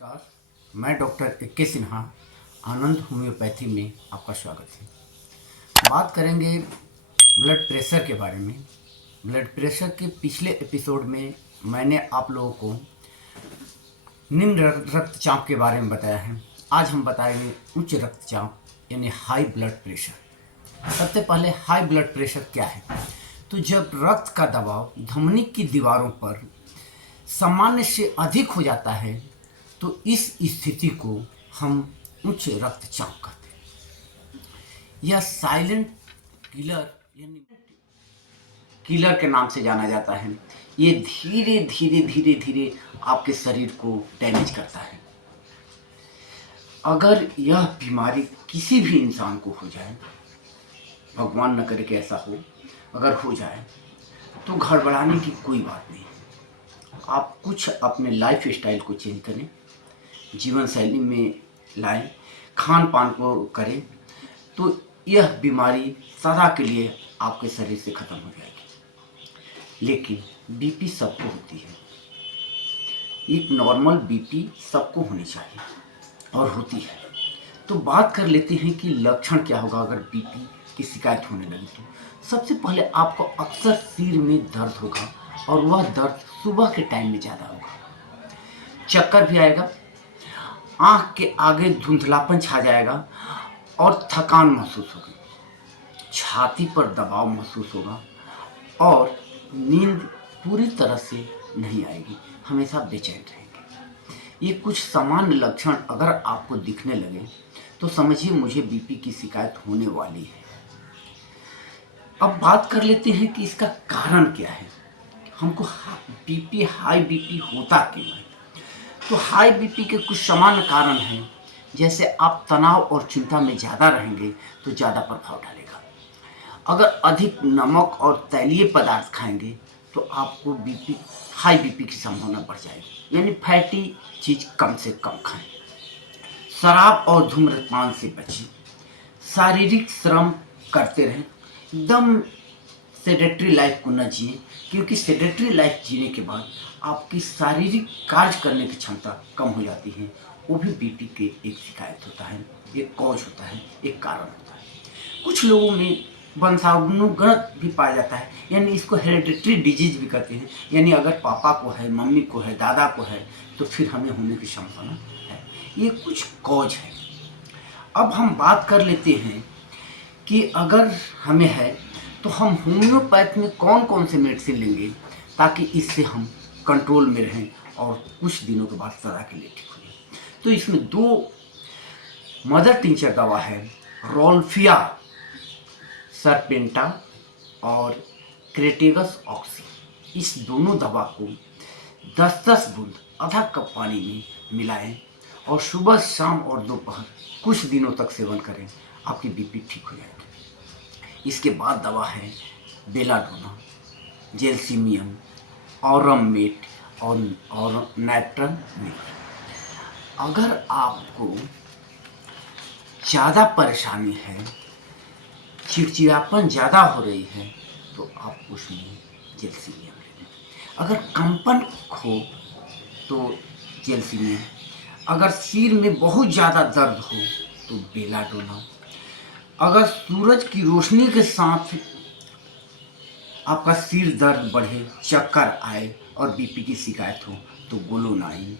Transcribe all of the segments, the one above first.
नमस्कार, मैं doctor A के सिन्हा आनंद होम्योपैथी में आपका स्वागत है। बात करेंगे ब्लड प्रेशर के बारे में। ब्लड प्रेशर के पिछले एपिसोड में मैंने आप लोगों को निम्न रक्तचाप के बारे में बताया है। आज हम बताएंगे उच्च रक्तचाप यानी हाई ब्लड प्रेशर। सबसे पहले हाई ब्लड प्रेशर क्या है? तो जब रक्त का दबाव धमनी की दीवारों पर सामान्य से अधिक हो जाता है तो इस स्थिति को हम उच्च रक्तचाप कहते हैं। यह साइलेंट किलर यानी किलर के नाम से जाना जाता है। ये धीरे धीरे धीरे धीरे आपके शरीर को डैमेज करता है। अगर यह बीमारी किसी भी इंसान को हो जाए, भगवान न करे कि ऐसा हो, अगर हो जाए तो घबराने की कोई बात नहीं। आप कुछ अपने लाइफ स्टाइल को चेंज करें, जीवन शैली में लाएं, खान पान को करें, तो यह बीमारी सदा के लिए आपके शरीर से ख़त्म हो जाएगी। लेकिन बीपी सबको होती है। एक नॉर्मल बीपी सबको होनी चाहिए और होती है। तो बात कर लेते हैं कि लक्षण क्या होगा अगर बीपी की शिकायत होने लगी। तो सबसे पहले आपको अक्सर सिर में दर्द होगा और वह दर्द सुबह के टाइम में ज़्यादा होगा। चक्कर भी आएगा, आँख के आगे धुंधलापन छा जाएगा और थकान महसूस होगी। छाती पर दबाव महसूस होगा और नींद पूरी तरह से नहीं आएगी, हमेशा बेचैन रहेंगे। ये कुछ सामान्य लक्षण अगर आपको दिखने लगे तो समझिए मुझे बीपी की शिकायत होने वाली है। अब बात कर लेते हैं कि इसका कारण क्या है, हमको हाई बीपी होता क्यों है। तो हाई बीपी के कुछ सामान्य कारण हैं, जैसे आप तनाव और चिंता में ज़्यादा रहेंगे तो ज़्यादा प्रभाव डालेगा। अगर अधिक नमक और तैलीय पदार्थ खाएंगे तो आपको हाई बीपी की संभावना बढ़ जाएगी, यानी फैटी चीज़ कम से कम खाएं। शराब और धूम्रपान से बचें। शारीरिक श्रम करते रहें, एकदम सेडेटरी लाइफ को न जिए, क्योंकि सेडेटरी लाइफ जीने के बाद आपकी शारीरिक कार्य करने की क्षमता कम हो जाती है। वो भी बीपी के एक शिकायत होता है, एक कॉज होता है, एक कारण होता है। कुछ लोगों में वंशानुगत भी पाया जाता है, यानी इसको हेरिडिटरी डिजीज भी कहते हैं। यानी अगर पापा को है, मम्मी को है, दादा को है तो फिर हमें होने की संभावना है। ये कुछ कॉज है। अब हम बात कर लेते हैं कि अगर हमें है तो हम होम्योपैथ में कौन कौन से मेडिसिन लेंगे ताकि इससे हम कंट्रोल में रहें और कुछ दिनों के बाद सदा के लिए ठीक हो जाए। तो इसमें दो मदर टिंचर दवा है, रोल्फिया सरपेंटा और क्रेटेगस ऑक्सी। इस दोनों दवा को 10-10 बूंद आधा कप पानी में मिलाएं और सुबह शाम और दोपहर कुछ दिनों तक सेवन करें, आपकी बीपी ठीक हो जाएगी। इसके बाद दवा है बेलाडोना, जेल्सिमियम, ऑरमेट और नाइट्रमेट। अगर आपको ज़्यादा परेशानी है, चिड़चिड़ापन ज़्यादा हो रही है तो आप उसमें जेल्सिमियम ले लें। अगर कंपन हो तो जेल्सिमियम। अगर सिर में बहुत ज़्यादा दर्द हो तो बेलाडोना। अगर सूरज की रोशनी के साथ आपका सिर दर्द बढ़े, चक्कर आए और बीपी की शिकायत हो तो ग्लूनाइन।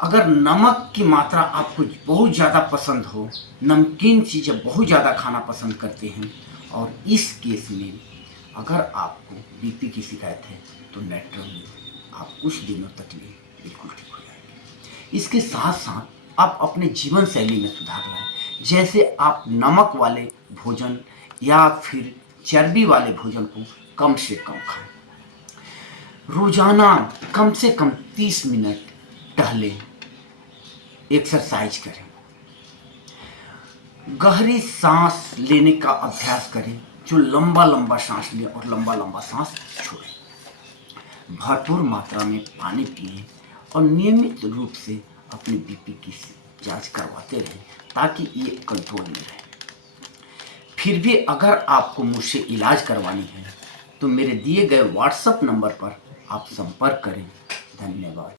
अगर नमक की मात्रा आपको बहुत ज़्यादा पसंद हो, नमकीन चीज़ें बहुत ज़्यादा खाना पसंद करते हैं, और इस केस में अगर आपको बीपी की शिकायत है तो नेट्रोल आप कुछ दिनों तक लिए बिल्कुल ठीक हो जाएंगे। इसके साथ साथ आप अपने जीवन शैली में सुधार लाएं, जैसे आप नमक वाले भोजन या फिर चर्बी वाले भोजन को कम से कम खाएं। रोजाना कम से कम 30 मिनट टहलें, एक्सरसाइज करें, गहरी सांस लेने का अभ्यास करें, जो लंबा लंबा सांस लें और लंबा लंबा सांस छोड़ें। भरपूर मात्रा में पानी पिएं और नियमित रूप से अपनी बीपी की जांच करवाते रहें ताकि ये कंट्रोल में रहे। फिर भी अगर आपको मुझसे इलाज करवानी है तो मेरे दिए गए व्हाट्सएप नंबर पर आप संपर्क करें। धन्यवाद।